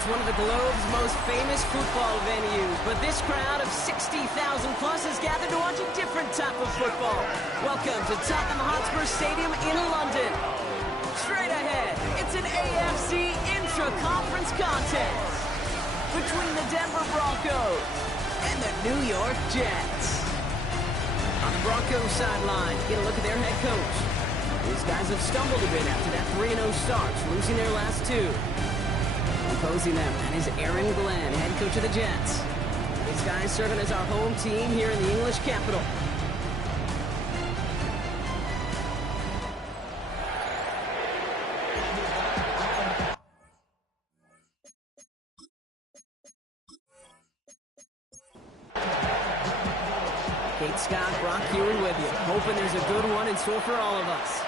It's one of the globe's most famous football venues, but this crowd of 60,000 plus has gathered to watch a different type of football. Welcome to Tottenham Hotspur Stadium in London. Straight ahead, it's an AFC intra-conference contest between the Denver Broncos and the New York Jets. On the Broncos sideline, get a look at their head coach. These guys have stumbled a bit after that 3-0 start, losing their last two. Opposing them, and is Aaron Glenn, head coach of the Jets. These guys serving as our home team here in the English capital. Kate Scott, Brock Ewan with you, hoping there's a good one in store for all of us.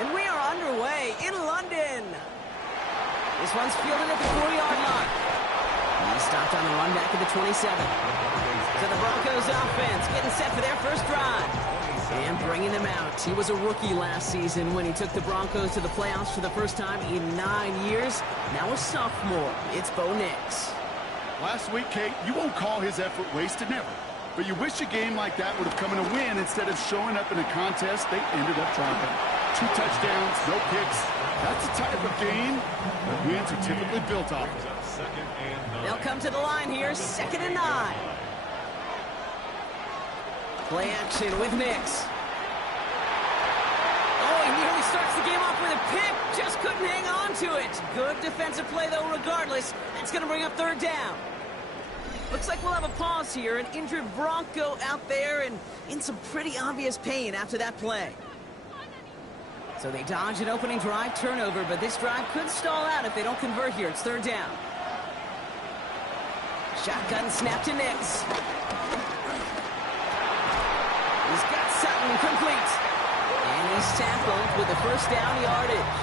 And we are underway in London. This one's fielded at the 4-yard line. He's stopped on the run back at the 27. So the Broncos offense getting set for their first drive. And bringing them out. He was a rookie last season when he took the Broncos to the playoffs for the first time in 9 years. Now a sophomore. It's Bo Nix. Last week, Kate, you won't call his effort wasted, never. But you wish a game like that would have come in a win instead of showing up in a contest they ended up dropping. 2 touchdowns, no picks. That's the type of game that wins are typically built off of. They'll come to the line here, 2nd and 9. Play action with Nix. Oh, he nearly starts the game off with a pick. Just couldn't hang on to it. Good defensive play, though, regardless. That's going to bring up 3rd down. Looks like we'll have a pause here. An injured Bronco out there and in some pretty obvious pain after that play. So they dodge an opening drive turnover, but this drive could stall out if they don't convert here. It's 3rd down. Shotgun snap to Nix. He's got Sutton complete. And he's tackled with the 1st down yardage.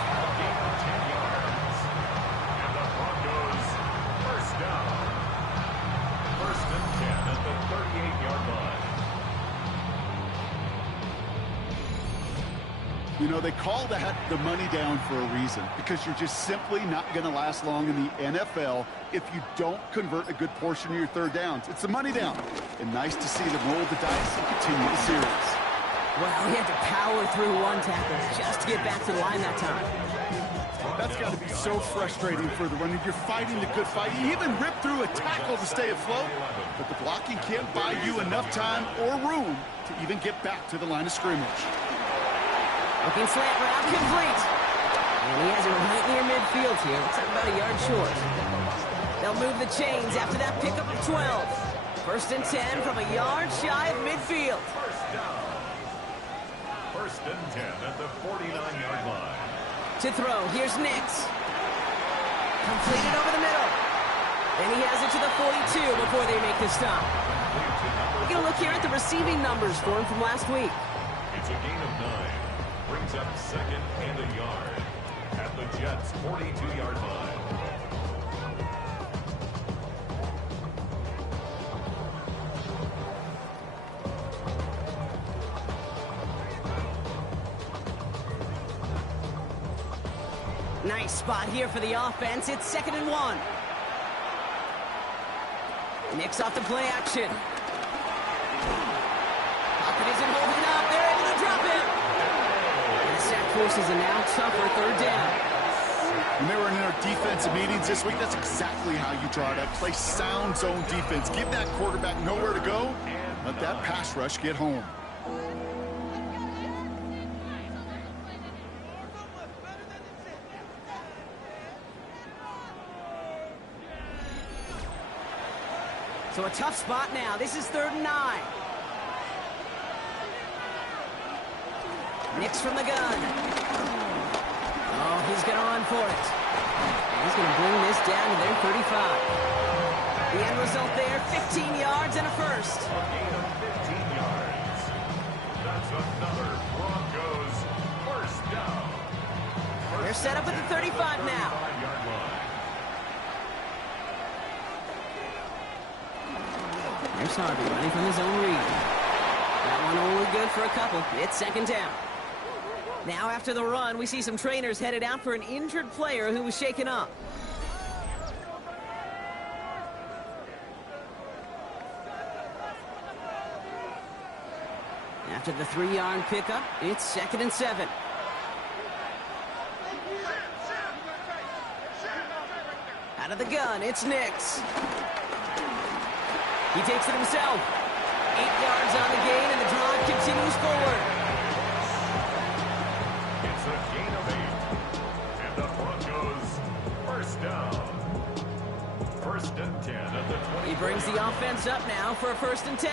You know, they call that the money down for a reason, because you're just simply not going to last long in the NFL if you don't convert a good portion of your 3rd downs. It's the money down. And nice to see them roll the dice and continue the series. Well, he had to power through 1 tackle just to get back to the line that time. That's got to be so frustrating for the runner. You're fighting the good fight. You even rip through a tackle to stay afloat, but the blocking can't buy you enough time or room to even get back to the line of scrimmage. Looking slant route, complete. And he has it right near midfield here. Looks like about a yard short. They'll move the chains after that pickup of 12. 1st and 10 from a yard shy of midfield. 1st and 10 at the 49-yard line. To throw, here's Nix. Completed over the middle. Then he has it to the 42 before they make the stop. We're going to look here at the receiving numbers for him from last week. It's a gain of 9. Brings up 2nd and a yard at the Jets' 42-yard line. Nice spot here for the offense. It's 2nd and 1. Nix off the play action. Pocket isn't holding up. They're able to drop him. And the sack forces a now tougher 3rd down. When they were in our defensive meetings this week, that's exactly how you draw it up. Play sound zone defense. Give that quarterback nowhere to go. Let that pass rush get home. So a tough spot now. This is 3rd and 9. Nix from the gun. Oh, he's going to run for it. He's going to bring this down to their 35. The end result there, 15 yards and a 1st. A gain of 15 yards. That's another Broncos 1st down. They're set up at the 35 now. There's Harvey running from his own read. That one only good for a couple. It's 2nd down. Now after the run, we see some trainers headed out for an injured player who was shaken up. After the 3-yard pickup, it's 2nd and 7. Out of the gun, it's Nix. He takes it himself. 8 yards on the gain, and the drive continues forward. It's a gain of 8. And the Broncos, first down. 1st and 10 at the 20. He brings the offense up now for a 1st and 10.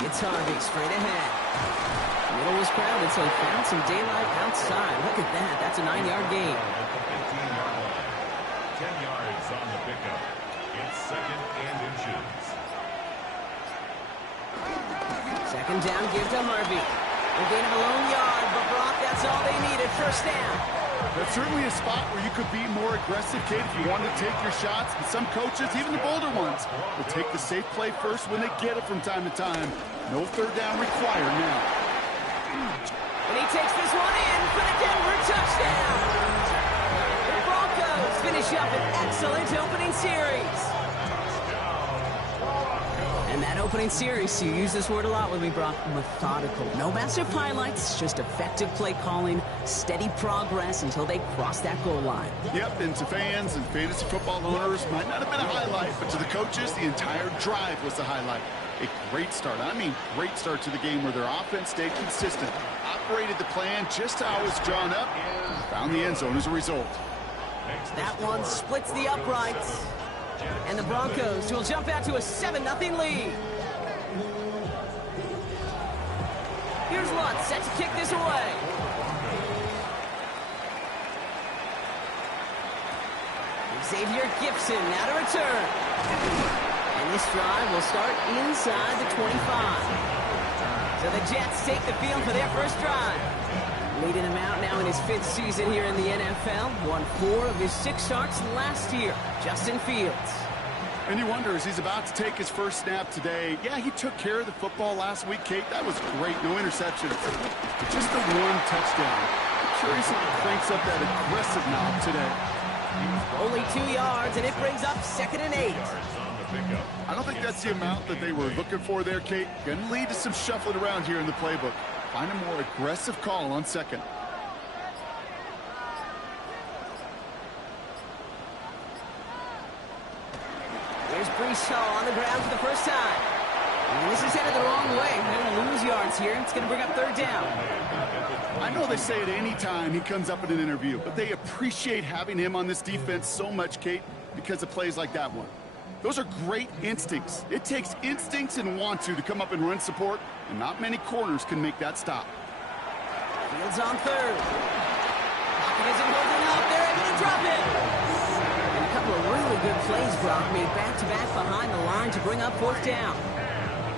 It's Harvey straight ahead. Middle was crowded, so he found some daylight outside. Look at that. That's a 9-yard gain. At the 15-yard line. 10 yards on the pickup. It's 2nd and inches. 2nd down, give to Harvey. A gain of a lone yard, but Brock, that's all they needed. 1st down. That's certainly a spot where you could be more aggressive, Kate, if you wanted to take your shots. And some coaches, even the bolder ones, will take the safe play first when they get it from time to time. No 3rd down required now. And he takes this one in for the Denver touchdown. The Broncos finish up an excellent opening series. And that opening series, you use this word a lot with me, Brock, methodical. No massive highlights, just effective play calling, steady progress until they cross that goal line. Yep, and to fans and fantasy football owners, might not have been a highlight, but to the coaches, the entire drive was the highlight. A great start. I mean, great start to the game where their offense stayed consistent, operated the plan just how it was drawn up, and found the end zone as a result. That one splits the uprights. And the Broncos will jump out to a 7-0 lead. Here's Lutz set to kick this away. Xavier Gibson now to return. And this drive will start inside the 25. So the Jets take the field for their first drive. Leading him out now in his 5th season here in the NFL. Won 4 of his 6 starts last year. Justin Fields. And you wonder, as he's about to take his first snap today, yeah, he took care of the football last week, Kate. That was great. No interceptions. Just the 1 touchdown. Curious if he cranks up that aggressive knob today. Only 2 yards, and it brings up 2nd and 8. I don't think that's the amount that they were looking for there, Kate. Going to lead to some shuffling around here in the playbook. Find a more aggressive call on 2nd. There's Breece Hall on the ground for the first time. And this is headed the wrong way. They're going to lose yards here. It's going to bring up 3rd down. I know they say it any time he comes up in an interview, but they appreciate having him on this defense so much, Kate, because of plays like that one. Those are great instincts. It takes instincts and want to come up and run support, and not many corners can make that stop. Fields on 3rd. Pocket isn't holding up. They're able to drop it. And a couple of really good plays, Brock, made back-to-back behind the line to bring up 4th down.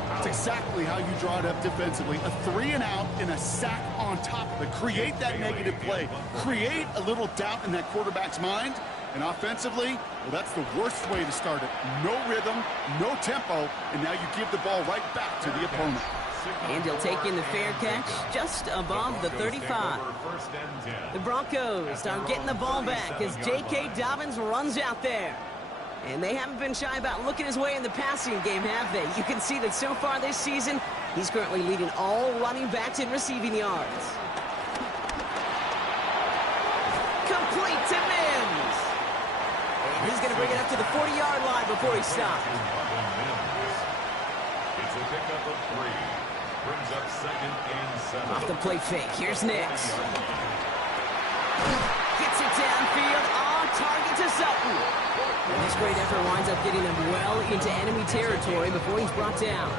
That's exactly how you draw it up defensively. A 3-and-out and a sack on top of it. Create that negative play. Create a little doubt in that quarterback's mind. And offensively, well, that's the worst way to start it. No rhythm, no tempo, and now you give the ball right back to the opponent. And he'll take in the fair catch just above the 35. The Broncos are getting the ball back as J.K. Dobbins runs out there. And they haven't been shy about looking his way in the passing game, have they? You can see that so far this season, he's currently leading all running backs in receiving yards. Complete to Mims. And he's going to bring it up to the 40-yard line before he stops. It's a pickup of 3. Brings up 2nd and 7. Off the play fake. Here's Nix. Gets it downfield on target to Sutton. And this great effort winds up getting him well into enemy territory before he's brought down.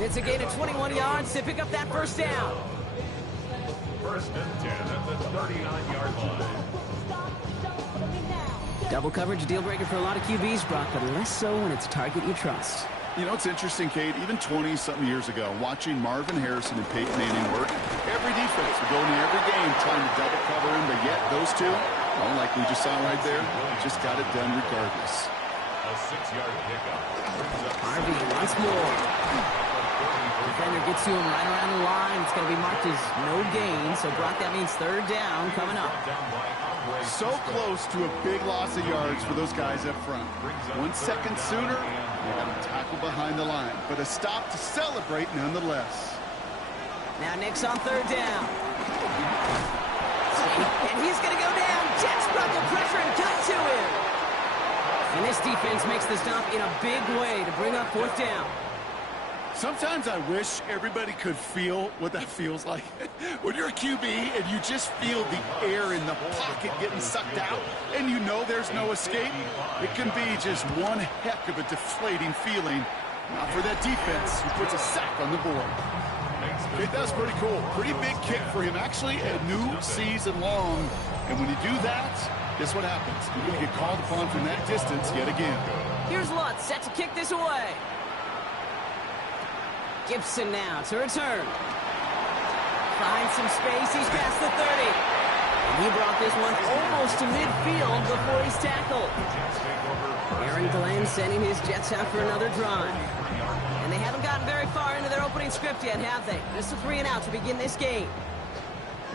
It's a gain of 21 yards to pick up that 1st down. 1st and 10 at the 39-yard line. Double coverage, deal breaker for a lot of QBs, Brock, but less so when it's a target you trust. You know, it's interesting, Kate, even 20-something years ago, watching Marvin Harrison and Peyton Manning work, every defense would go into every game trying to double cover him, but yet those two, well, like we just saw right there, just got it done regardless. A 6-yard pickup. Harvey once more. Defender gets to him right around the line. It's going to be marked as no gain, so Brock, that means 3rd down coming up. So close to a big loss of yards for those guys up front. 1 second sooner, Yeah, tackle behind the line, but a stop to celebrate nonetheless. Now Nick's on third down. And he's going to go down. Jets brought the pressure and got to him. And this defense makes the stop in a big way to bring up fourth down. Sometimes I wish everybody could feel what that feels like. When you're a QB and you just feel the air in the pocket getting sucked out and you know there's no escape, it can be just one heck of a deflating feeling. Not for that defense who puts a sack on the board. Okay, that's pretty cool. Pretty big kick for him. Actually, a new season long. And when you do that, guess what happens? You're going to get called upon from that distance yet again. Here's Lutz set to kick this away. Gibson now to return. Finds some space. He's past the 30. And he brought this one almost to midfield before he's tackled. Aaron Glenn sending his Jets out for another drive. And they haven't gotten very far into their opening script yet, have they? Just a 3 and out to begin this game.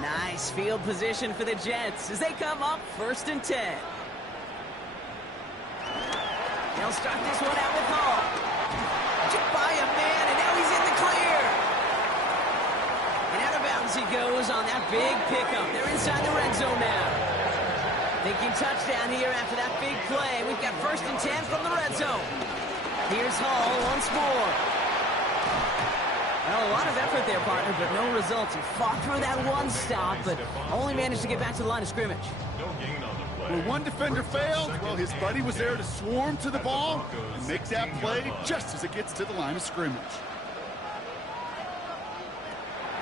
Nice field position for the Jets as they come up 1st and 10. They'll start this one out with Hall. Just by a man, and now he's in the clear. And out of bounds he goes on that big pickup. They're inside the red zone now. Thinking touchdown here after that big play. We've got 1st and 10 from the red zone. Here's Hall once more. Well, a lot of effort there, partner, but no results. He fought through that one stop, but only managed to get back to the line of scrimmage. Well, one defender failed. Well, his buddy was there to swarm to the ball and make that play just as it gets to the line of scrimmage.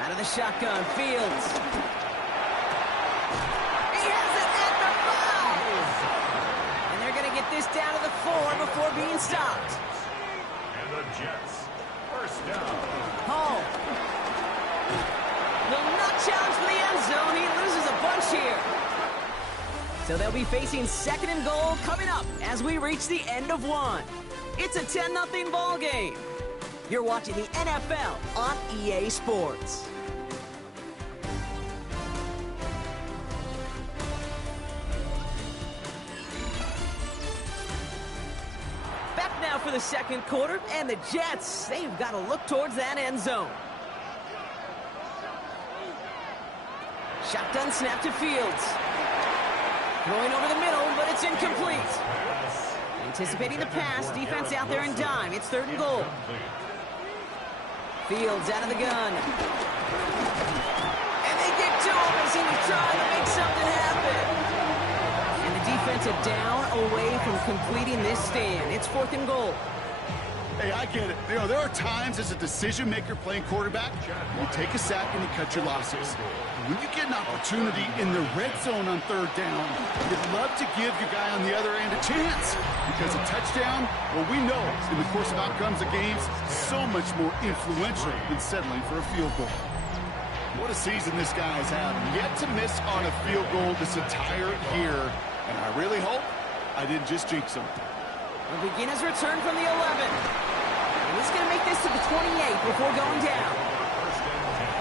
Out of the shotgun, Fields. He has it at the 5. And they're going to get this down to the 4 before being stopped. And the Jets, 1st down. Hall will not challenge for the end zone. He loses a bunch here. So they'll be facing 2nd and goal coming up as we reach the end of one. It's a 10-0 ball game. You're watching the NFL on EA Sports. Back now for the 2nd quarter, and the Jets, they've got to look towards that end zone. Shotgun snap to Fields. Throwing over the middle, but it's incomplete. Anticipating the pass, defense out there in dime. It's 3rd and goal. Fields out of the gun. And they get to him as he was trying to make something happen. And the defense a down away from completing this stand. It's 4th and goal. Hey, I get it. You know, there are times as a decision maker playing quarterback, you take a sack and you cut your losses. When you get an opportunity in the red zone on 3rd down, you'd love to give your guy on the other end a chance. Because a touchdown, well, we know in the course of outcomes of games, so much more influential than settling for a field goal. What a season this guy has had. Yet to miss on a field goal this entire year. And I really hope I didn't just jinx him. Will begin his return from the 11. And he's going to make this to the 28 before going down. 1st and 10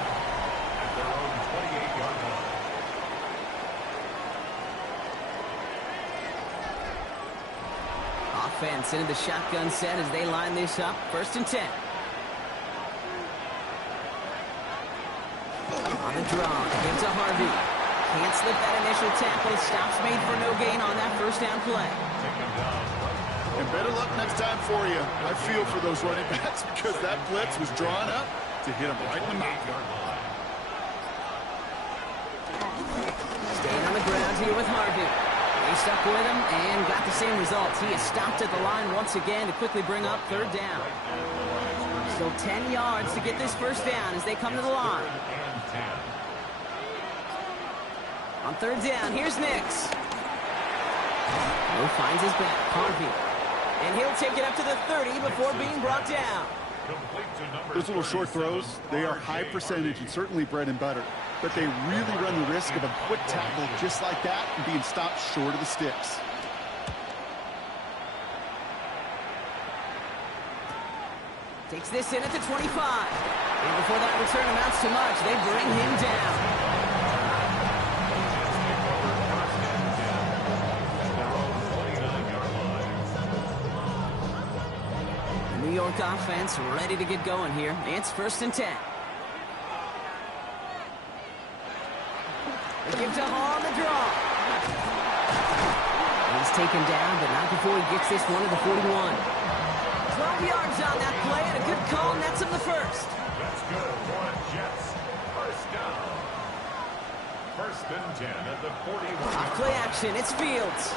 at their own 28-yard line. Offense into the shotgun set as they line this up. 1st and 10. On the draw, into Harvey. Can't slip that initial tackle. Stops made for no gain on that 1st down play. And better luck next time for you. I feel for those running backs because that blitz was drawn up to hit him right in the mouth. Staying on the ground here with Harvey. They stuck with him and got the same results. He is stopped at the line once again to quickly bring up 3rd down. Still 10 yards to get this 1st down as they come to the line. On 3rd down, here's Nix. Mo finds his back, Harvey. And he'll take it up to the 30 before being brought down. Those little short throws, they are high percentage and certainly bread and butter. But they really run the risk of a quick tackle just like that and being stopped short of the sticks. Takes this in at the 25. And before that return amounts to much, they bring him down. Bronc offense ready to get going here. It's 1st and 10. They give to Hall on the draw. He's taken down, but not before he gets this one to the 41. 12 yards on that play, and a good call nets him the first. That's good for the Jets. First down. 1st and 10 at the 41. Off play action, it's Fields.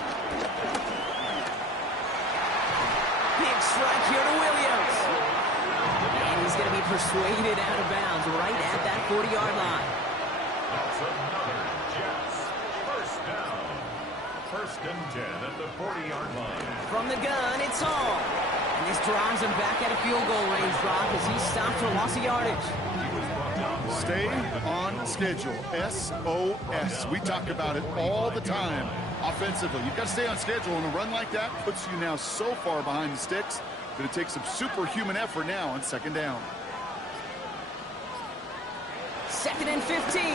Big strike here to Williams. And he's going to be persuaded out of bounds right at that 40-yard line. That's another Jets. First down. 1st and 10 at the 40-yard line. From the gun, it's Hall. And this drives him back at a field goal range, Brock, as he stopped for loss of yardage. Stay on schedule. SOS. We talk about it all the time. Offensively, you've got to stay on schedule, and a run like that puts you now so far behind the sticks that it takes some superhuman effort now on 2nd down. 2nd and 15. He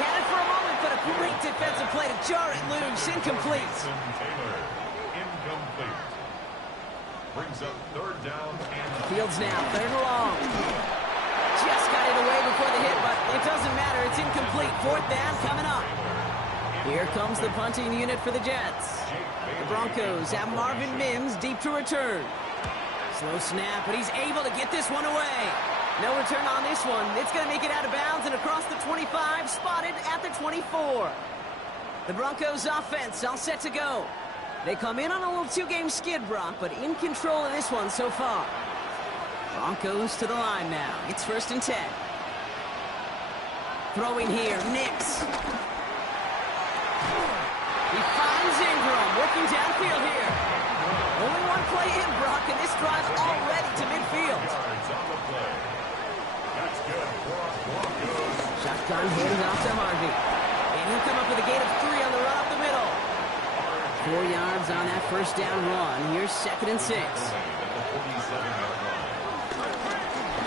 had it for a moment, but a great defensive play to jar it loose. Incomplete. Taylor, incomplete. Brings up 3rd down and Fields now, 3rd and long. Just got it away before the hit, but it doesn't matter. It's incomplete. 4th down coming up. Here comes the punting unit for the Jets. The Broncos have Marvin Mims deep to return. Slow snap, but he's able to get this one away. No return on this one. It's going to make it out of bounds and across the 25, spotted at the 24. The Broncos offense all set to go. They come in on a little 2-game skid, Brock, but in control of this one so far. Broncos to the line now. It's 1st and 10. Throwing here, Nix. He finds Ingram, working downfield here. Only one play in, Brock, and this drive already to midfield. yards on the play. That's good for Broncos. Shotgun hands off to Harvey. And he'll come up with a gain of 3 on the run up the middle. 4 yards on that 1st down run. Here's 2nd and 6.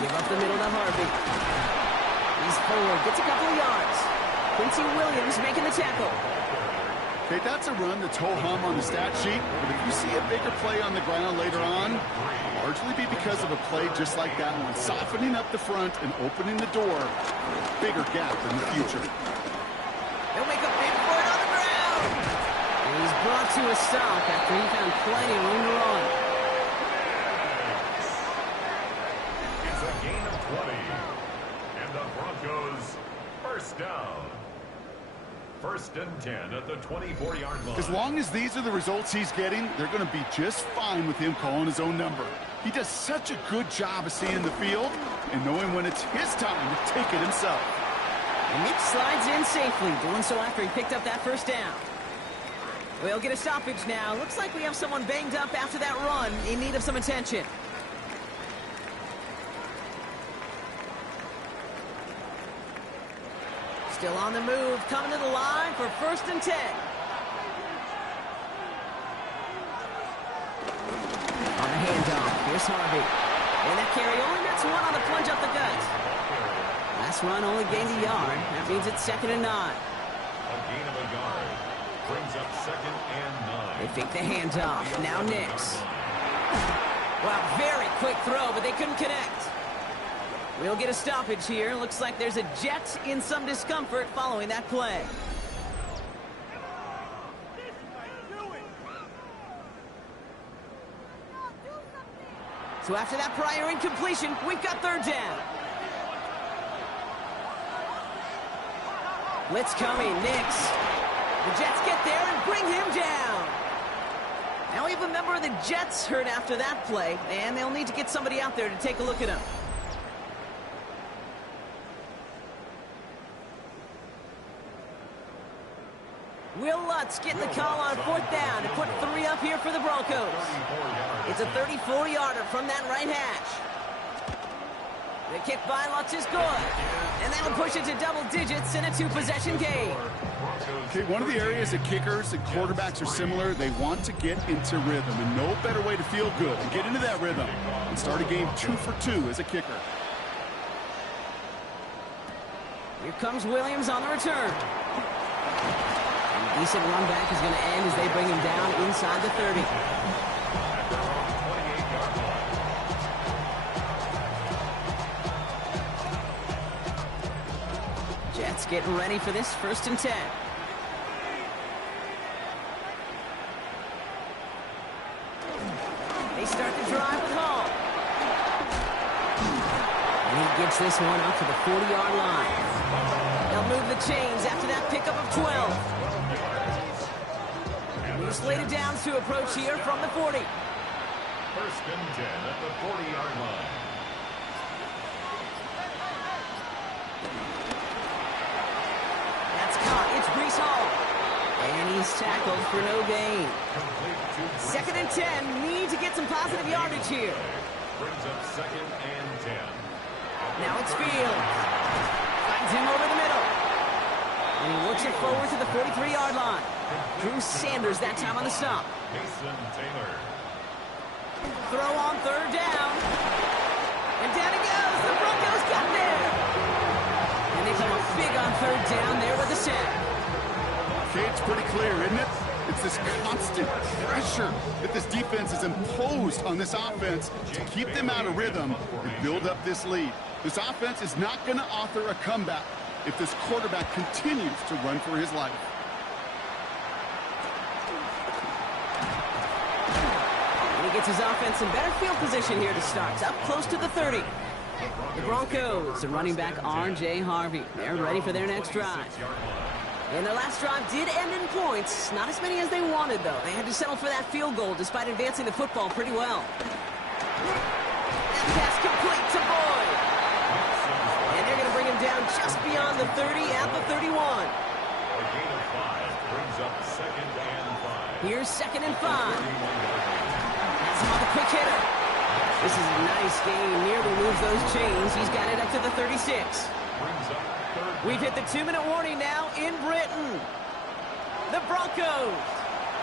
Give up the middle to Harvey. He's forward, gets a couple of yards. Quincy Williams making the tackle. Okay, that's a run that's ho-hum on the stat sheet, but if you see a bigger play on the ground later on, it'll largely be because of a play just like that one, softening up the front and opening the door for a bigger gap in the future. They'll make a big for it on the ground. And he's brought to a stop after he found plenty of room to run. It's a gain of 20. And the Broncos, 1st down. 1st and 10 at the 24-yard line. As long as these are the results he's getting, they're going to be just fine with him calling his own number. He does such a good job of seeing the field and knowing when it's his time to take it himself. And Nick slides in safely, doing so after he picked up that 1st down. We'll get a stoppage now. Looks like we have someone banged up after that run, in need of some attention. Still on the move, coming to the line for 1st and 10. On the handoff, here's Harvey. And that carry only gets 1 on the plunge up the gut. Last run only gained a yard. That means it's 2nd and 9. A gain of a yard. Brings up 2nd and 9. They fake the handoff. Now Nix. Wow, very quick throw, but they couldn't connect. We'll get a stoppage here. Looks like there's a Jet in some discomfort following that play. So after that prior incompletion, we've got 3rd down. Blitz coming, Nix. The Jets get there and bring him down. Now we have a member of the Jets hurt after that play, and they'll need to get somebody out there to take a look at him. Will Lutz getting the call on 4th down to put 3 up here for the Broncos. It's a 34-yarder from that right hash. The kick by Lutz is good. And that'll push it to double digits in a 2-possession game. Okay, one of the areas that kickers and quarterbacks are similar, they want to get into rhythm. And no better way to feel good than get into that rhythm and start a game 2 for 2 as a kicker. Here comes Williams on the return. And a decent run back is going to end as they bring him down inside the 30. Jets getting ready for this 1st and 10. They start the drive with Hall. And he gets this one up to the 40-yard line. They'll move the chains after that pickup of 12. New slated downs to approach here from the 40. 1st and 10 at the 40-yard line. That's caught. It's Breece Hall. And he's tackled for no gain. 2nd and 10. Need to get some positive yardage here. Brings up 2nd and 10. Now it's Fields. Finds him over the middle. And he works it forward to the 43-yard line. Drew Sanders that time on the stop. Mason Taylor. Throw on 3rd down. And down he goes. The Broncos got there. And they come up big on 3rd down there with the sack. Okay, it's pretty clear, isn't it? It's this constant pressure that this defense has imposed on this offense to keep them out of rhythm and build up this lead. This offense is not going to author a comeback if this quarterback continues to run for his life. And he gets his offense in better field position here to start. It's up close to the 30. The Broncos are running back R.J. Harvey. They're ready for their next drive. And their last drive did end in points. Not as many as they wanted, though. They had to settle for that field goal despite advancing the football pretty well. That pass complete to Boyd. And they're going to bring him down just beyond the 30 at the 31. A gain of 5 brings up 2nd and 5. Here's 2nd and 5. That's him on the quick hitter. This is a nice game. Nearly moves those chains. He's got it up to the 36. Brings up 3rd. We've hit the 2-minute warning now in Britain. The Broncos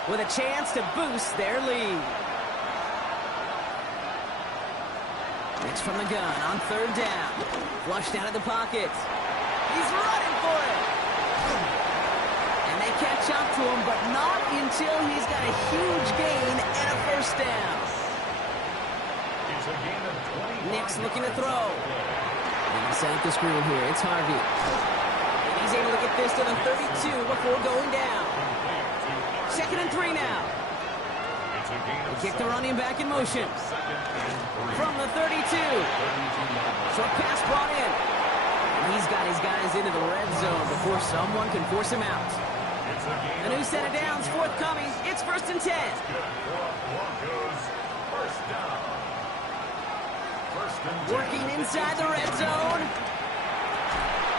with a chance to boost their lead. Next from the gun on 3rd down. Flushed out of the pocket. He's running for it. And they catch up to him, but not until he's got a huge gain and a 1st down. It's a gain of 20. Nick's looking to throw. And he set up the screen here. It's Harvey. And he's able to get this to the 32 before going down. 2nd and 3 now. It's a gain of They kick the running back in motion. 2nd and 3. From the 32. Short pass brought in. And he's got his guys into the red zone before someone can force him out. It's a gain A new set of downs forthcoming. It's 1st and 10. good for Broncos. 1st down. 1st and 10. Working inside the red zone.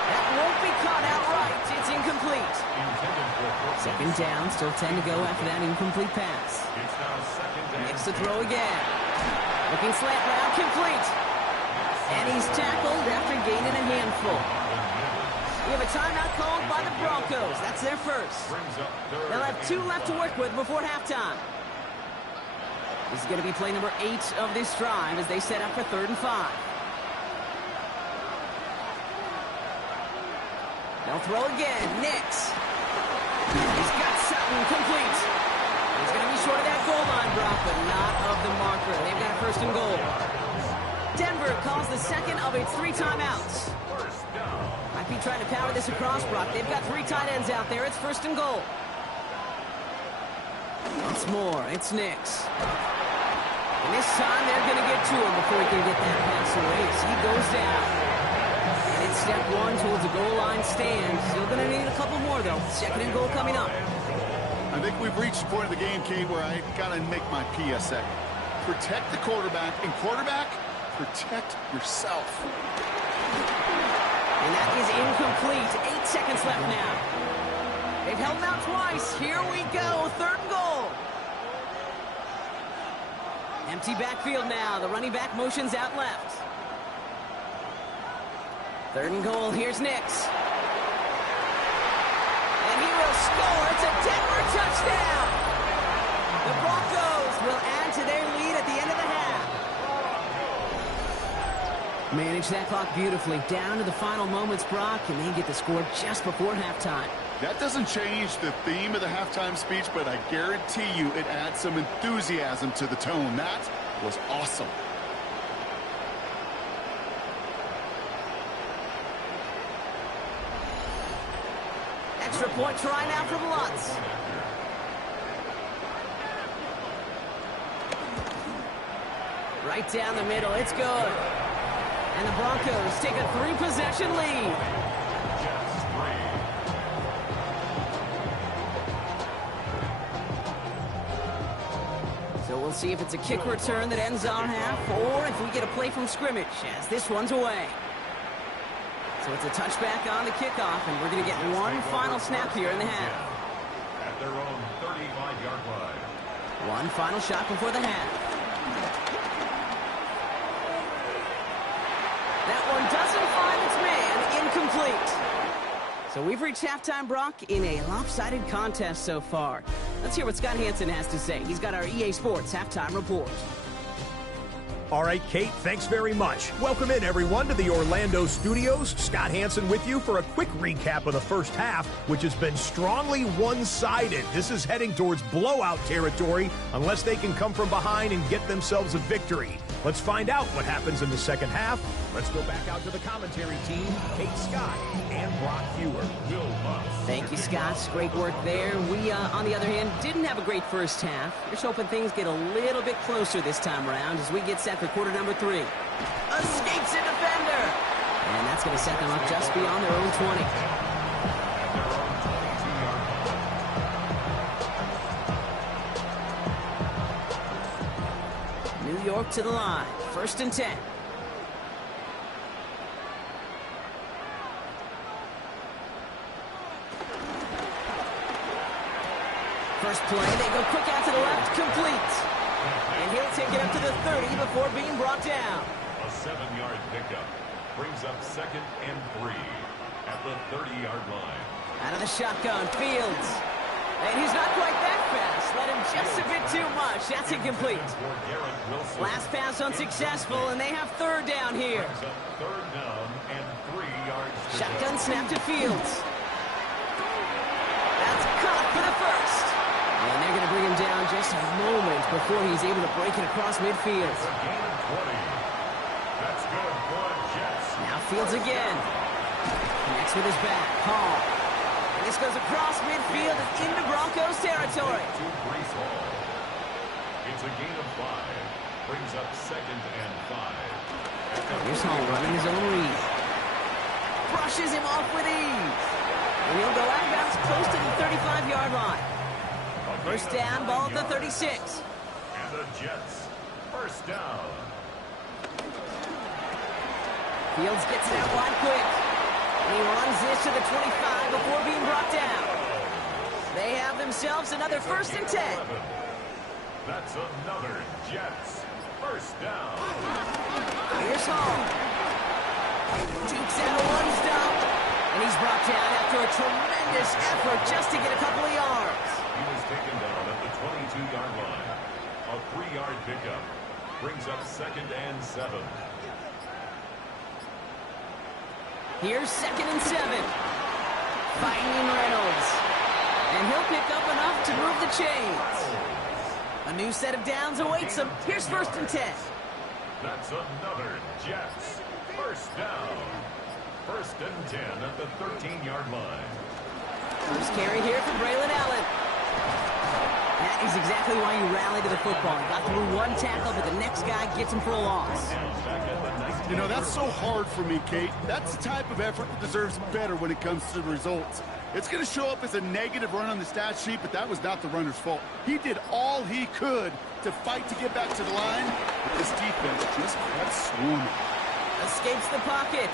That won't be caught outright. It's incomplete. Intended for 2nd down. Still 10 to go after that incomplete pass. It's now 2nd and Next to throw again. Looking slant route complete. And he's tackled after gaining a handful. We have a timeout called by the Broncos. That's their first. brings up 3rd. They'll have 2 left to work with before halftime. This is going to be play number 8 of this drive as they set up for 3rd and 5. They'll throw again. Nix. He's got Sutton complete. He's going to be short of that goal line, Brock, but not of the marker. They've got a 1st and goal. Denver calls the 2nd of its 3 timeouts. 1st down. Might be trying to power this across, Brock. They've got 3 tight ends out there. It's 1st and goal. Once more, it's Nix. And this time they're going to get to him before he can get that pass away. So he goes down. And it's step 1 towards a goal line stand. Still going to need a couple more, though. 2nd and goal coming up. I think we've reached the point of the game, Kate, where I got to make my PSA. Protect the quarterback, and quarterback, protect yourself. And that is incomplete. 8 seconds left now. They've held him out twice. Here we go. 3rd and goal. Empty backfield now. The running back motions out left. 3rd and goal. Here's Nix. And he will score. It's a Denver touchdown. The Broncos will add to their lead at the end of the half. Manage that clock beautifully. Down to the final moments, Brock, and they get the score just before halftime. That doesn't change the theme of the halftime speech, but I guarantee you it adds some enthusiasm to the tone. That was awesome. extra point try now from Lutz. Right down the middle, it's good. And the Broncos take a 3-possession lead. So we'll see if it's a kick return that ends our half, or if we get a play from scrimmage, as this one's away. So it's a touchback on the kickoff, and we're going to get one final snap here in the half. At their own 35-yard line. One final shot before the half. That one doesn't find its man. Incomplete. So we've reached halftime, Brock, in a lopsided contest so far. Let's hear what Scott Hansen has to say. He's got our EA Sports halftime report. All right, Kate, thanks very much. Welcome in, everyone, to the Orlando studios. Scott Hansen with you for a quick recap of the first half, which has been strongly one-sided. This is heading towards blowout territory unless they can come from behind and get themselves a victory. Let's find out what happens in the second half. Let's go back out to the commentary team, Kate Scott and Brock Hewer. Thank you, Scott. Great work there. We, on the other hand, didn't have a great first half. Just hoping things get a little bit closer this time around as we get set for quarter number 3. Escapes a defender! And that's going to set them up just beyond their own 20. New York to the line. 1st and 10. First play, they go quick out to the left, complete. And he'll take it up to the 30 before being brought down. A 7-yard pickup brings up 2nd and 3 at the 30-yard line. Out of the shotgun, Fields. And he's not quite that fast. Let him just a bit too much. That's incomplete. Last pass unsuccessful, and they have 3rd down here. 3rd down and 3 yards. Shotgun snap to Fields. That's caught for the first. And they're going to bring him down just a moment before he's able to break it across midfield. That's good for Jets. Now Fields again. Connects with his back. Hall. And this goes across midfield and into Broncos territory. To Brees Hall. It's a gain of 5. Brings up 2nd and 5. Here's Hall running his own read. Brushes him off with ease. And he'll go out of bounds close to the 35-yard line. First down, ball at the 36. And the Jets, 1st down. Fields gets it out wide quick. And he runs this to the 25 before being brought down. They have themselves another 1st and 10. That's another Jets, 1st down. Here's Hall. Dukes out of one stop. And he's brought down after a tremendous effort just to get a couple of yards. He was taken down at the 22-yard line. A 3-yard pickup brings up 2nd and 7. Here's 2nd and 7. Fighting Reynolds. And he'll pick up enough to move the chains. A new set of downs awaits him. Here's 1st and 10. That's another Jets, 1st down. 1st and 10 at the 13-yard line. First carry here for Braylon Allen. That is exactly why you rally to the football. He got through one tackle, but the next guy gets him for a loss. You know, that's so hard for me, Kate. That's the type of effort that deserves better when it comes to the results. It's going to show up as a negative run on the stat sheet, but that was not the runner's fault. He did all he could to fight to get back to the line, but this defense just kept swarming. Escapes the pocket.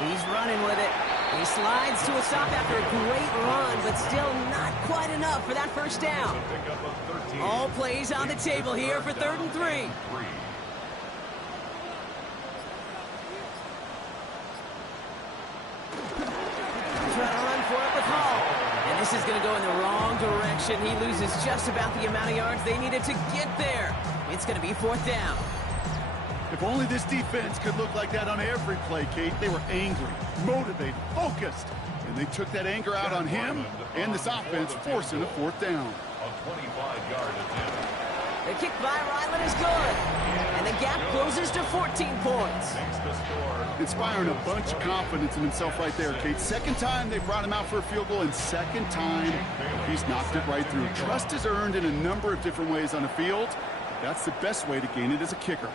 He's running with it. He slides to a stop after a great run, but still not quite enough for that 1st down. All plays on the table here for 3rd and 3. Trying to run for it with Hall. And this is going to go in the wrong direction. He loses just about the amount of yards they needed to get there. It's going to be 4th down. If only this defense could look like that on every play, Kate. They were angry, motivated, focused. And they took that anger out on him and this offense, forcing a 4th down. A 25-yard attempt. The kick by Ryland is good. And the gap closes to 14 points. Inspiring a bunch of confidence in himself right there, Kate. Second time they brought him out for a field goal, and second time he's knocked it right through. Trust is earned in a number of different ways on the field. That's the best way to gain it as a kicker.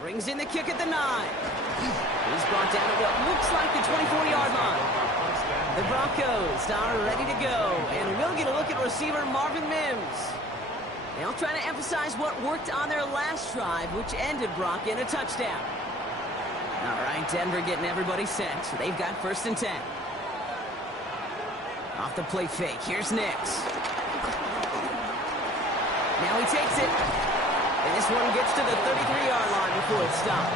Brings in the kick at the 9. He's brought down at what looks like the 24-yard line. The Broncos are ready to go, and we'll get a look at receiver Marvin Mims. They'll try to emphasize what worked on their last drive, which ended, Brock, in a touchdown. All right, Denver getting everybody set. They've got 1st and 10. Off the play fake. Here's Nix. Now he takes it. And this one gets to the 33-yard line before it's stopped.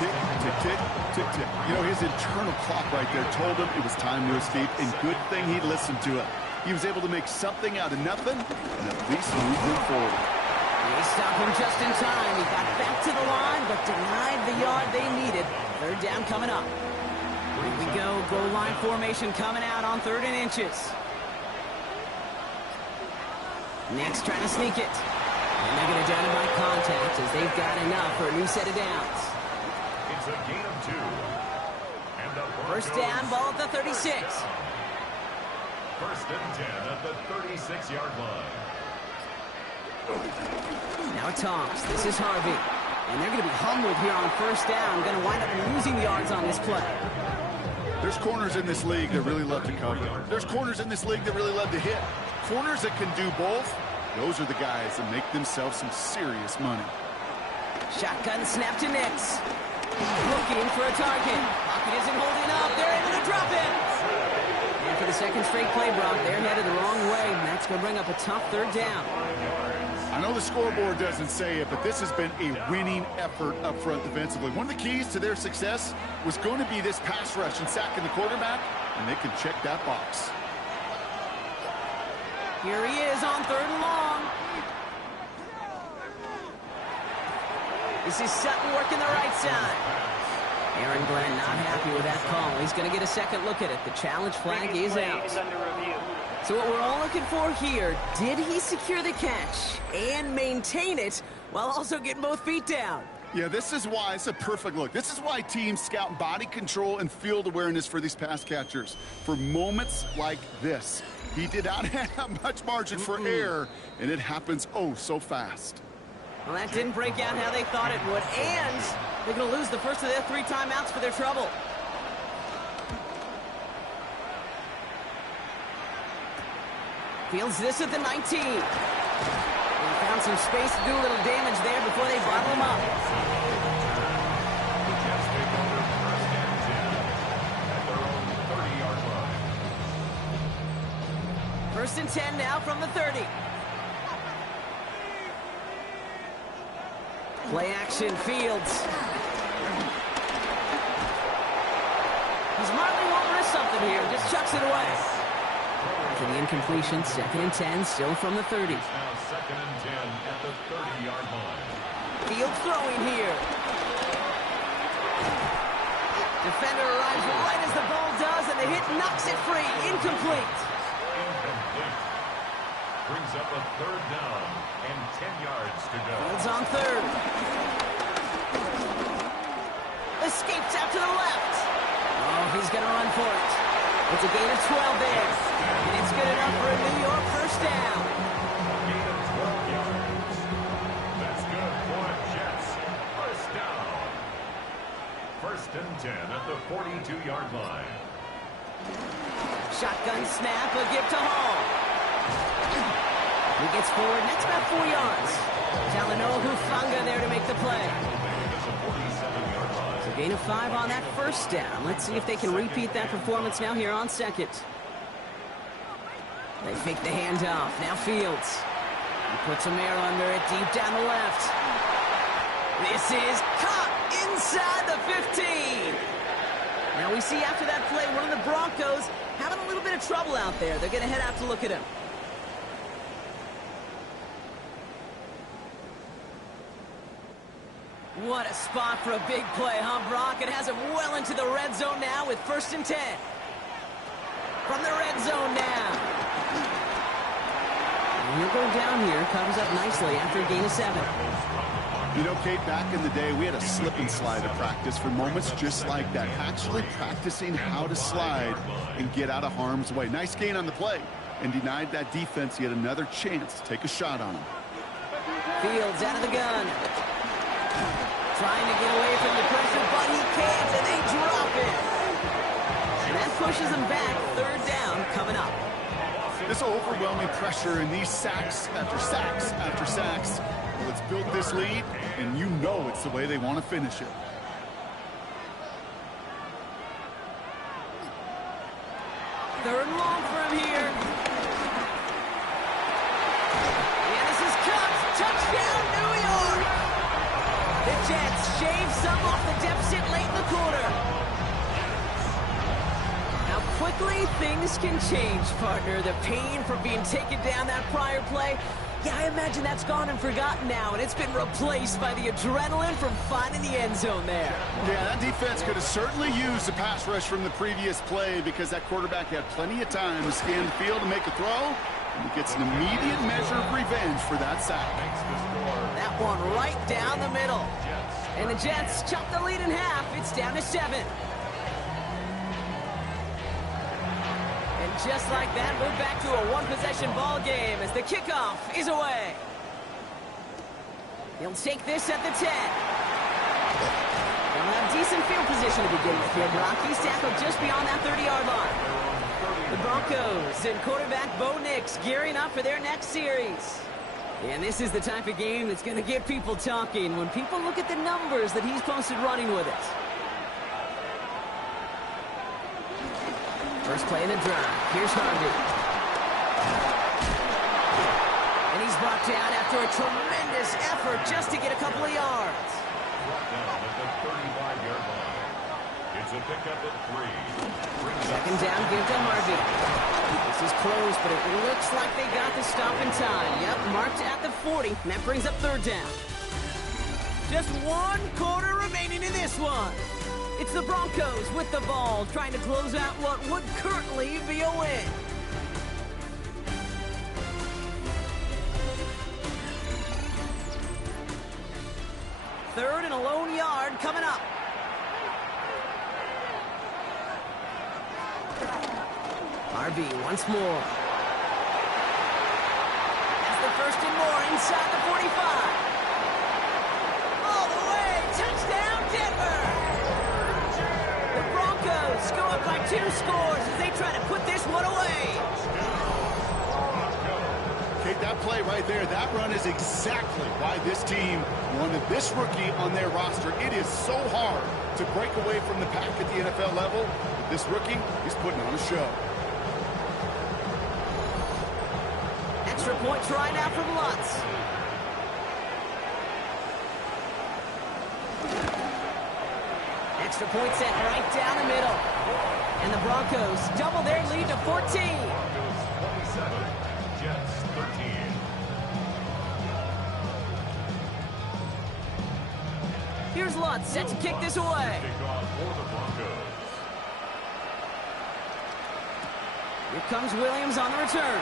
Tick, tick, tick, tick, tick. You know, his internal clock right there told him it was time to escape, and good thing he listened to it. He was able to make something out of nothing and at least move them forward. They stopped him just in time. He got back to the line, but denied the yard they needed. 3rd down coming up. Here we go. Goal line formation coming out on 3rd and inches. Next, trying to sneak it. And they're going to down it by contact as they've got enough for a new set of downs. It's a gain of 2. And the 1st down, ball at the 36. 1st and 10 at the 36-yard line. Now Toms. This is Harvey. And they're going to be humbled here on 1st down. Going to wind up losing yards on this play. There's corners in this league that really love to cover. There's corners in this league that really love to hit. Corners that can do both, those are the guys that make themselves some serious money. Shotgun snap to Nix. Looking for a target. Pocket isn't holding up. They're able to drop it. And for the second straight play, Brock, they're headed the wrong way. And that's going to bring up a tough 3rd down. I know the scoreboard doesn't say it, but this has been a winning effort up front defensively. One of the keys to their success was going to be this pass rush and sacking the quarterback, and they can check that box. Here he is on 3rd and long. This is Sutton working the right side. Aaron Glenn not happy with that call. He's going to get a second look at it. The challenge flag is out. So what we're all looking for here, did he secure the catch and maintain it while also getting both feet down? Yeah, this is why it's a perfect look. This is why teams scout body control and field awareness for these pass catchers. For moments like this, he did not have much margin for error, and it happens oh so fast. Well, that didn't break out how they thought it would, and they're going to lose the first of their 3 timeouts for their trouble. Fields this at the 19. They found some space to do a little damage there before they bottle him up. The Jets take over 1st and 10 at their own 30-yard line. 1st and 10 now from the 30. Play action, Fields. He's hardly won't risk something here. Just chucks it away. For the incompletion, 2nd and 10, still from the 30. Now 2nd and 10 at the 30-yard line. Fields throwing here. Defender arrives right as the ball does, and the hit knocks it free. Incomplete. Incomplete. Brings up a 3rd down and 10 yards to go. Fields on 3rd. Escapes out to the left. Oh, he's going to run for it. It's a gain of 12 there. And it's good enough for a New York 1st down. Gain of 12 yards. That's good for Jets. 1st down. 1st and 10 at the 42-yard line. Shotgun snap, a give to Hall. He gets forward, and that's about 4 yards. Talanoa Hufanga there to make the play. So gain of 5 on that 1st down. Let's see if they can repeat that performance now here on 2nd. They fake the handoff. Now Fields. He puts some air under it, deep down the left. This is caught inside the 15. Now we see after that play, one of the Broncos having a little bit of trouble out there. They're going to head out to look at him. What a spot for a big play, huh, Brock? It has him well into the red zone now with 1st and 10. From the red zone now. And he'll go down here, covers up nicely after a gain of 7. You know, Kate, back in the day, we had a slip and slide at practice for moments just like that. Actually practicing how to slide and get out of harm's way. Nice gain on the play, and denied that defense yet another chance to take a shot on him. Fields out of the gun. Trying to get away from the pressure, but he can't, and they drop it. And that pushes them back. 3rd down coming up. This overwhelming pressure and these sacks after sacks after sacks. Well, it's built this lead, and you know it's the way they want to finish it. Third and long for him here. And this is cut. Touchdown, New York. The Jets shave some off the deficit late in the quarter. How quickly things can change, partner. The pain from being taken down that prior play. Yeah, I imagine that's gone and forgotten now, and it's been replaced by the adrenaline from finding the end zone there. Yeah, that defense could have certainly used the pass rush from the previous play because that quarterback had plenty of time to scan the field and make a throw, and he gets an immediate measure of revenge for that sack. That one right down the middle. And the Jets chop the lead in half. It's down to 7. Just like that, we're back to a one-possession ball game as the kickoff is away. He'll take this at the 10. They'll have decent field position to begin with here. He's tackled just beyond that 30-yard line. The Broncos and quarterback Bo Nix gearing up for their next series. And this is the type of game that's going to get people talking when people look at the numbers that he's posted running with it. First play in the drive. Here's Harvey. And he's brought down after a tremendous effort just to get a couple of yards. Brought down at the 35-yard line. It's a pickup at 3. Second down, give to Harvey. This is close, but it looks like they got the stop in time. Yep, marked at the 40, and that brings up 3rd down. Just 1 quarter remaining in this one. It's the Broncos with the ball, trying to close out what would currently be a win. Third and a lone yard coming up. RB once more. That's the 1st and more inside the 45. All the way, touchdown Denver! The Broncos go up by 2 scores as they try to put this one away. Okay, that play right there, that run is exactly why this team wanted this rookie on their roster. It is so hard to break away from the pack at the NFL level, but this rookie is putting on a show. Extra point tried out from Lutz. Extra point set right down the middle. And the Broncos double their lead to 14. Broncos 27, Jets 13. Here's Lutz set to kick this away. Kickoff for the Broncos. Here comes Williams on the return.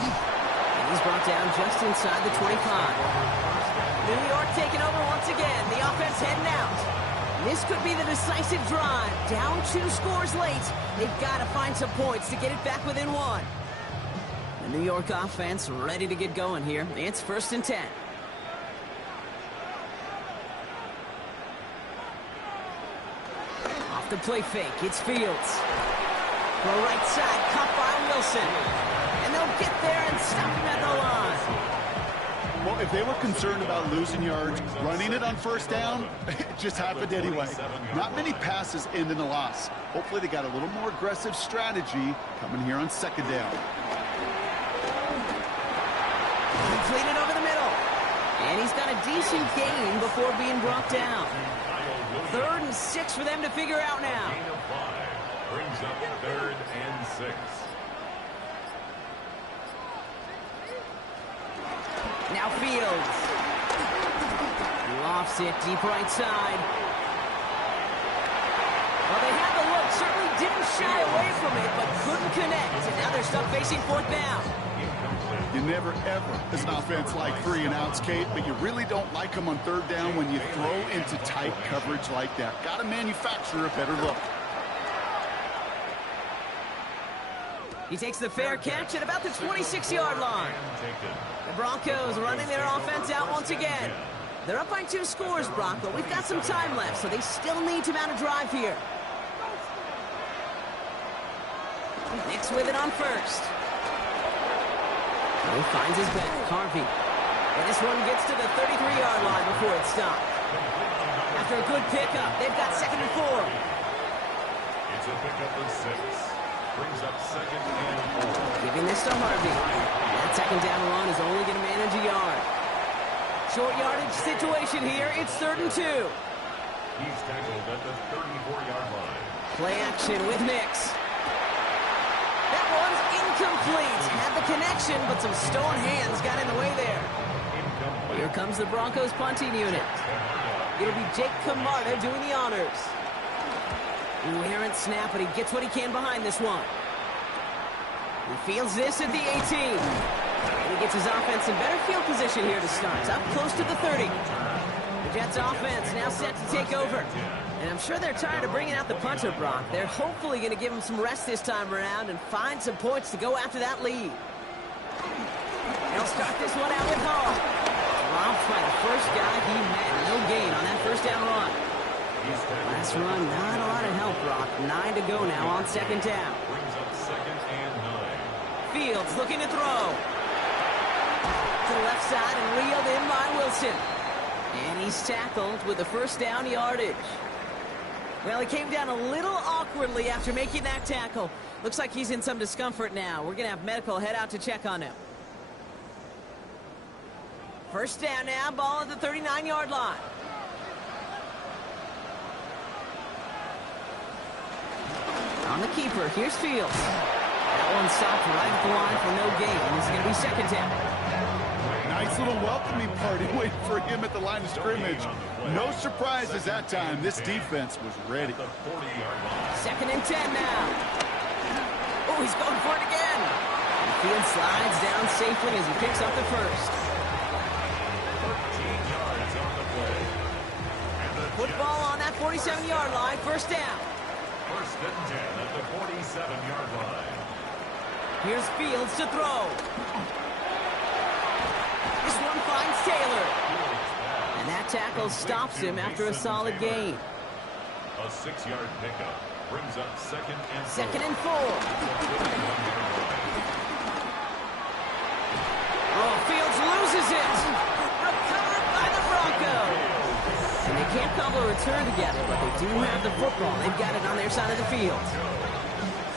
And he's brought down just inside the 25. New York taking over once again. The offense heading out. This could be the decisive drive. Down 2 scores late. They've got to find some points to get it back within 1. The New York offense ready to get going here. It's 1st and 10. Off the play fake, it's Fields. The right side, caught by Wilson. And they'll get there and stop him at the line. Well, if they were concerned about losing yards, running it on 1st down, it just happened anyway. Not many passes end in a loss. Hopefully they got a little more aggressive strategy coming here on 2nd down. Completed over the middle. And he's got a decent gain before being brought down. 3rd and 6 for them to figure out now. Gain of 5 brings up 3rd and 6. Now Fields. Lofts it deep right side. Well, they had the look. Certainly didn't shy away from it, but couldn't connect. And now they're stuck facing 4th down. Incomplete. You never, ever, as an offense, like 3 and outs, Kate, but you really don't like them on third down when you throw into tight coverage like that. Got to manufacture a better look. He takes the fair catch at about the 26-yard line. The Broncos running their offense out once again. They're up by 2 scores, Brock, but we've got some time left, so they still need to mount a drive here. Nix with it on first. He finds his back, Harvey. And this one gets to the 33-yard line before it stopped. After a good pickup, they've got 2nd and 4. It's a pickup of 6. Brings up 2nd and 4. Giving this to Harvey. That 2nd down run is only going to manage a yard. Short yardage situation here. It's 3rd and 2. He's tackled at the 34-yard line. Play action with Nix. That one's incomplete. Had the connection, but some stone hands got in the way there. Here comes the Broncos punting unit. It'll be Jake Camarda doing the honors. Ooh, errant snap, but he gets what he can behind this one. He fields this at the 18. And he gets his offense in better field position here to start. It's up close to the 30. The Jets offense now set to take over. And I'm sure they're tired of bringing out the punter, Brock. They're hopefully going to give him some rest this time around and find some points to go after that lead. They'll start this one out with Hall. Dropped by the first guy he met. No gain on that 1st down run. Last run, not a lot of help, Brock. 9 to go now on 2nd down. Brings up 2nd and 9. Fields looking to throw. To the left side and reeled in by Wilson. And he's tackled with the 1st down yardage. Well, he came down a little awkwardly after making that tackle. Looks like he's in some discomfort now. We're going to have medical head out to check on him. 1st down now, ball at the 39-yard line. On the keeper, here's Fields. That one stopped right at the line for no gain. This is going to be 2nd down. Nice little welcoming party waiting for him at the line of scrimmage. No surprises that time. This defense was ready. 2nd and 10 now. Oh, he's going for it again. And Fields slides down safely as he picks up the 1st. 13 yards on the play. Football on that 47-yard line, 1st down. 1st and 10 at the 47-yard line. Here's Fields to throw. This one finds Taylor. And that tackle stops him after a solid gain. A 6-yard pickup brings up 2nd and 4. 2nd and 4. Oh, Fields loses it. Recovered by the Broncos. And they can't cobble a return together, but they do have the football. They've got it on their side of the field.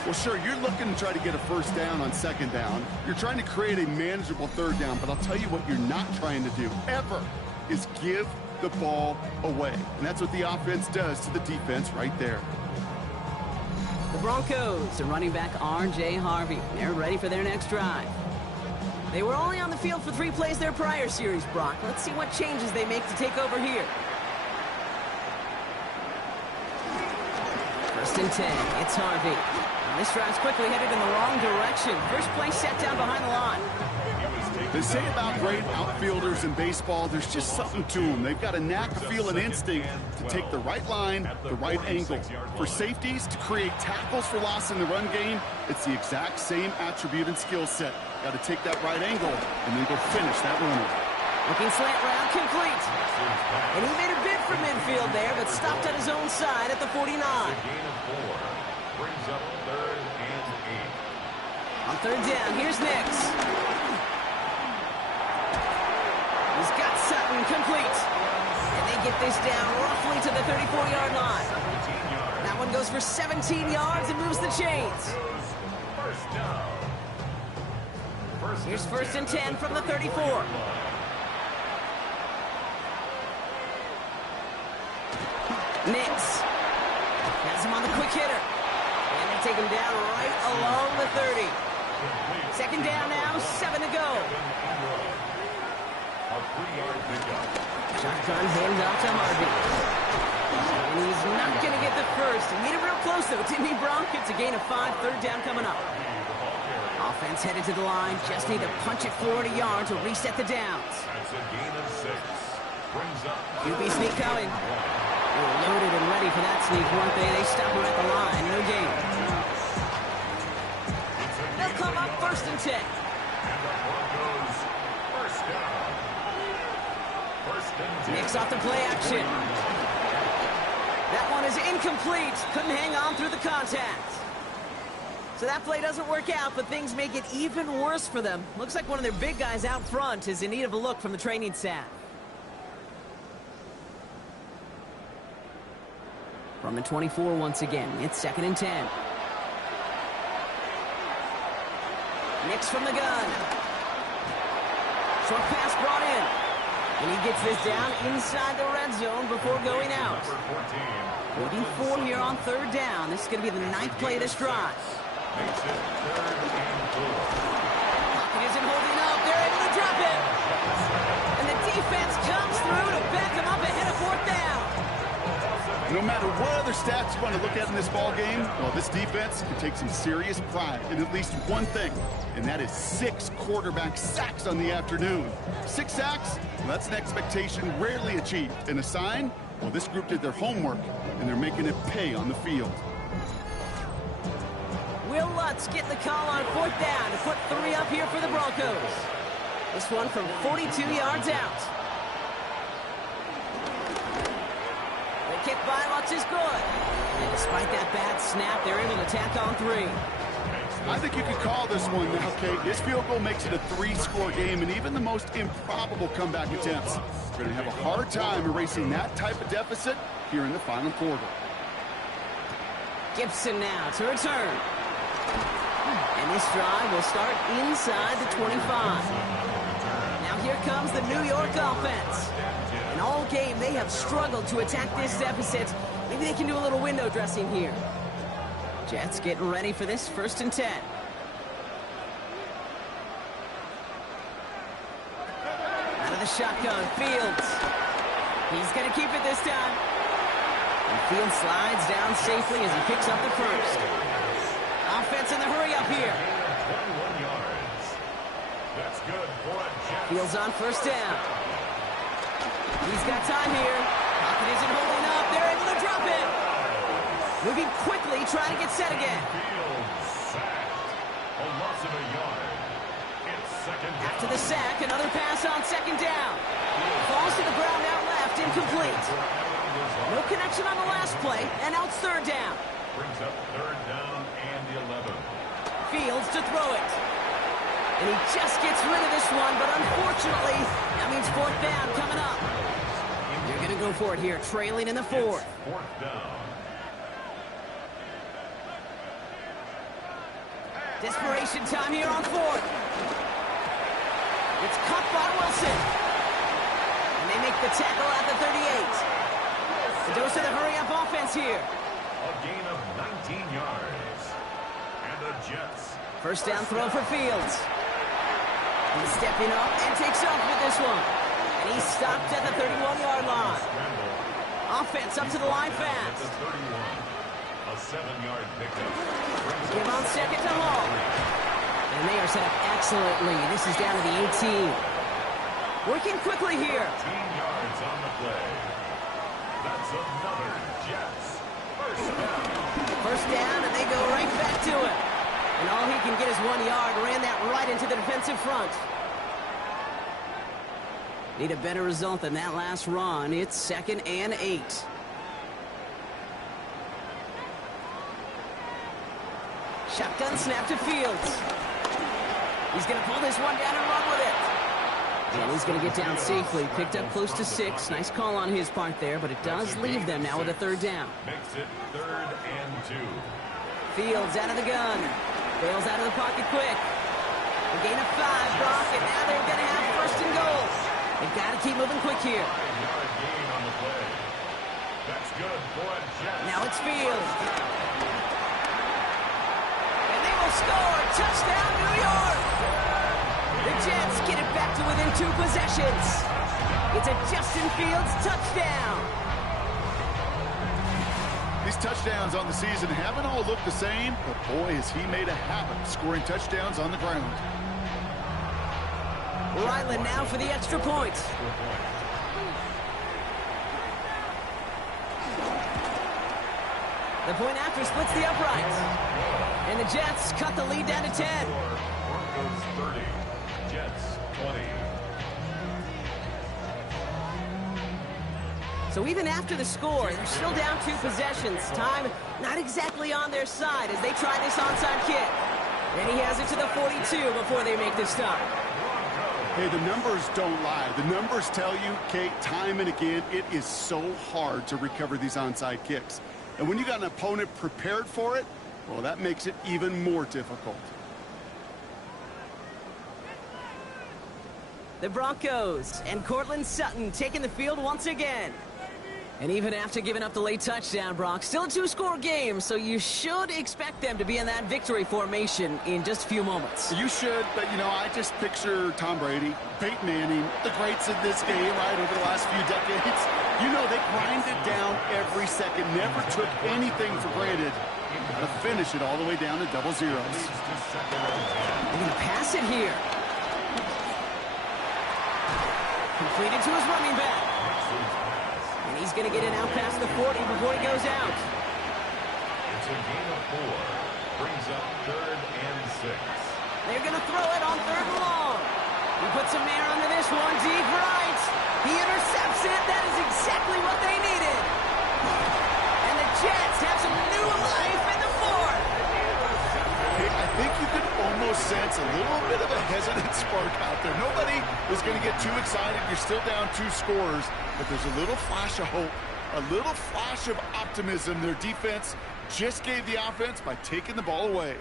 Well, sure, you're looking to try to get a 1st down on 2nd down. You're trying to create a manageable 3rd down, but I'll tell you what you're not trying to do, ever, is give the ball away. And that's what the offense does to the defense right there. The Broncos are running back R.J. Harvey. They're ready for their next drive. They were only on the field for 3 plays their prior series, Brock. Let's see what changes they make to take over here. 1st and 10. It's Harvey. And this drive's quickly headed in the wrong direction. First play set down behind the line. They say about great outfielders in baseball, there's just something to them. They've got a knack, a feel, an instinct to take the right line, the right angle. For safeties, to create tackles for loss in the run game, it's the exact same attribute and skill set. Got to take that right angle and then go finish that runner. Looking slant route, complete. And he made a bid for midfield there, but stopped at his own side at the 49. Gain of 4 brings up 3rd and 8. On 3rd down, here's Nix. He's got Sutton complete. And they get this down roughly to the 34-yard line. That one goes for 17 yards and moves the chains. 1st down. Here's 1st and 10 from the 34. Nix has him on the quick hitter. And they take him down right along the 30. 2nd down now, 7 to go. A 3-yard pickup. Shotgun hand off to Harvey. And he's not going to get the 1st. He made it real close, though, didn't he, Bronk? It's a gain of 5, 3rd down coming up. Offense headed to the line. Just need to punch it forward a yard to reset the downs. That's a gain of 6. Brings up QB sneak coming. They were loaded and ready for that sneak, weren't they? They stop her at the line. No gain. They'll come up 1st and 10. And the Broncos first down. 1st and 10. Knicks off the play action. That one is incomplete. Couldn't hang on through the contact. So that play doesn't work out, but things make it even worse for them. Looks like one of their big guys out front is in need of a look from the training staff. From the 24 once again, it's 2nd and 10. Knicks from the gun. Short pass brought in. And he gets this down inside the red zone before going out. Waiting for here on 3rd down. This is going to be the 9th play of this drive. Makes it 3rd and 4. Pocket isn't holding up. They're able to drop it. And the defense comes through to back them up ahead of 4th down. No matter what other stats you want to look at in this ball game, well, this defense can take some serious pride in at least one thing, and that is 6 quarterback sacks on the afternoon. 6 sacks? Well, that's an expectation rarely achieved. And a sign? Well, this group did their homework, and they're making it pay on the field. Will Lutz getting the call on 4th down to put 3 up here for the Broncos. This one from 42 yards out. The kick by Lutz is good. And despite that bad snap, they're able to tack on 3. I think you could call this one now, Kate. This field goal makes it a 3-score game, and even the most improbable comeback attempts are going to have a hard time erasing that type of deficit here in the final quarter. Gibson now to return. And this drive will start inside the 25. Now here comes the New York offense. And all game, they have struggled to attack this deficit. Maybe they can do a little window dressing here. Jets getting ready for this 1st and 10. Out of the shotgun, Fields. He's going to keep it this time. And Fields slides down safely as he picks up the 1st. Offense in the hurry up here. 21 yards. That's good for a Jet. Fields on 1st down. He's got time here. Pocket isn't holding up. They're able to drop it. Moving quickly, trying to get set again. Fields sacked. A loss of a yard. It's 2nd down. After the sack, another pass on 2nd down. Falls to the ground out left, incomplete. No connection on the last play, and now it's 3rd down. Brings up 3rd down and 11. Fields to throw it. And he just gets rid of this one, but unfortunately, that means 4th down coming up. You're going to go for it here, trailing in the 4th. 4th down. Desperation time here on 4th. It's caught by Wilson. And they make the tackle at the 38. The dose of the hurry-up offense here. A gain of 19 yards. And the Jets. 1st down throw for Fields. He's stepping up and takes off with this one. And he's stopped at the 31-yard line. Offense up to the line At fast. the 31. A 7-yard pickup. Give on 2nd to Hall. And they are set up excellently. This is down to the 18. Working quickly here. 15 yards on the play. That's another Jets. 1st down. 1st down, and they go right back to it. And all he can get is 1 yard. Ran that right into the defensive front. Need a better result than that last run. It's 2nd and 8. Shotgun snap to Fields. He's going to pull this one down and run with it. And he's going to get down safely. Picked up close to 6. Nice call on his part there, but it does leave them now with a 3rd down. Makes it 3rd and 2. Fields out of the gun. Bails out of the pocket quick. A gain of 5, Brock, and now they're going to have 1st and goal. They've got to keep moving quick here. 5-yard gain on the play. That's good for a Jets. Now it's Fields. And they will score. Touchdown, New York. The Jets get it back to within 2 possessions. It's a Justin Fields touchdown. These touchdowns on the season haven't all looked the same, but boy, has he made a habit of scoring touchdowns on the ground. Ryland now for the extra point. The point after splits the uprights. And the Jets cut the lead down to 10. Broncos 30, Jets 20. So even after the score, they're still down 2 possessions. Time not exactly on their side as they try this onside kick. And he has it to the 42 before they make the stop. Hey, the numbers don't lie. The numbers tell you, Kate, time and again, it is so hard to recover these onside kicks. And when you got an opponent prepared for it, well, that makes it even more difficult. The Broncos and Cortland Sutton taking the field once again. And even after giving up the late touchdown, Brock, still a 2-score game, so you should expect them to be in that victory formation in just a few moments. You should, but, you know, I just picture Tom Brady, Peyton Manning, the greats of this game, right, over the last few decades. You know, they grinded down every second, never took anything for granted. To finish it all the way down to double zeros. They're going to pass it here. Completed to his running back. And he's going to get it out past the 40 before he goes out. It's a gain of 4. Brings up 3rd and 6. They're going to throw it on 3rd and long. He puts some air under this one, deep right. He intercepts it. That is exactly what they needed. And the Jets have some new life in the 4th. Hey, I think you could almost sense a little bit of a hesitant spark out there. Nobody is going to get too excited. You're still down 2 scores, but there's a little flash of hope, a little flash of optimism. Their defense just gave the offense by taking the ball away.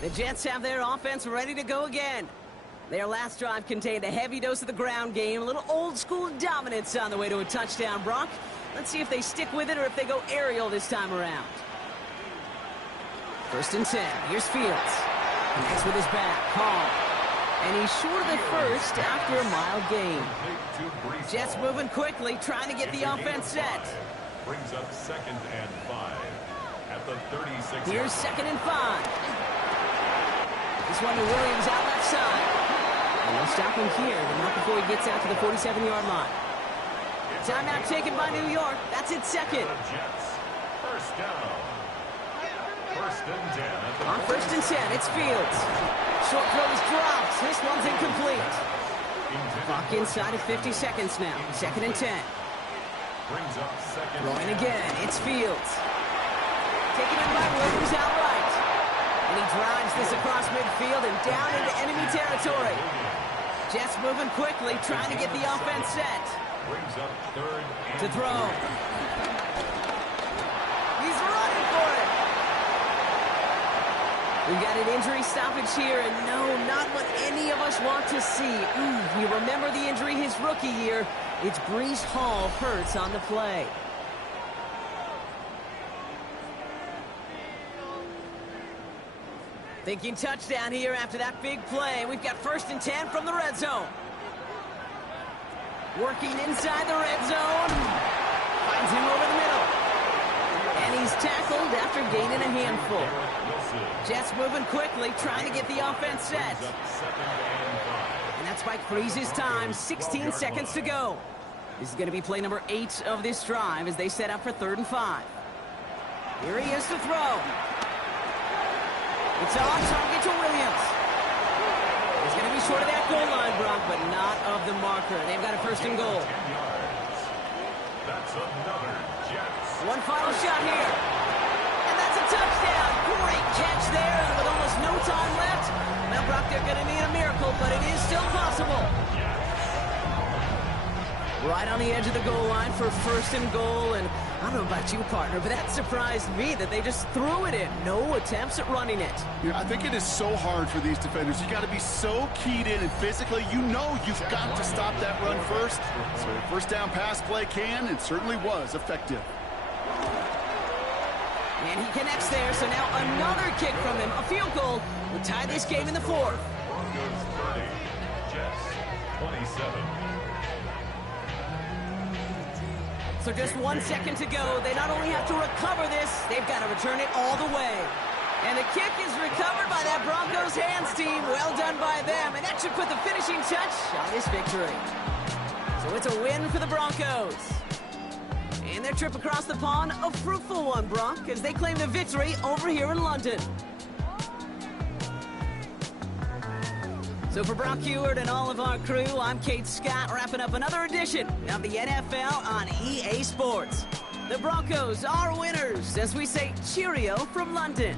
The Jets have their offense ready to go again. Their last drive contained a heavy dose of the ground game, a little old-school dominance on the way to a touchdown, Brock. Let's see if they stick with it or if they go aerial this time around. 1st and 10. Here's Fields. Connects with his back. Hall. And he's short of the first after a mild gain. Jets moving quickly, trying to get the offense set. Brings up 2nd and 5 at the 36. Here's 2nd and 5. This one to Williams out left side. And they'll stop him here, but not before he gets out to the 47-yard line. Timeout taken by New York. That's its 2nd. Jets. 1st down. 1st and 10. On 1st and 10, it's Fields. Short throw is dropped. This one's incomplete. Clock inside of 50 seconds now. 2nd and 10. Brings up 2nd. Throwing again. It's Fields. Taken in by Williams outright. And he drives this across midfield and down into enemy territory. Jets moving quickly, trying to get the offense set. Brings up 3rd and To throw. He's running for it. We've got an injury stoppage here, and no, not what any of us want to see. You remember the injury his rookie year. It's Breece Hall hurts on the play. Thinking touchdown here after that big play. We've got 1st and 10 from the red zone. Working inside the red zone. Finds him over the middle. And he's tackled after gaining a handful. Jets moving quickly, trying to get the offense set. And that spike freezes time. 16 seconds to go. This is going to be play number 8 of this drive as they set up for 3rd and 5. Here he is to throw. It's on target to Williams. He's going to be short of that goal line, Brock, but not of the marker. They've got a 1st and goal. That's another Jets. One final shot here. And that's a touchdown. Great catch there, and with almost no time left. Now, Brock, they're going to need a miracle, but it is still possible. Right on the edge of the goal line for 1st and goal, and I don't know about you, partner, but that surprised me that they just threw it in. No attempts at running it. Yeah, I think it is so hard for these defenders. You got to be so keyed in, and physically, you know you've got to stop that run first. So a 1st down pass play can and certainly was effective. And he connects there, so now another kick from him. A field goal would tie this game in the 4th. Broncos 30, Jets 27. So just 1 second to go. They not only have to recover this, they've got to return it all the way. And the kick is recovered by that Broncos hands team. Well done by them. And that should put the finishing touch on this victory. So it's a win for the Broncos. And their trip across the pond, a fruitful one, Bronc, as they claim the victory over here in London. So for Brock Heward and all of our crew, I'm Kate Scott, wrapping up another edition of the NFL on EA Sports. The Broncos are winners, as we say cheerio from London.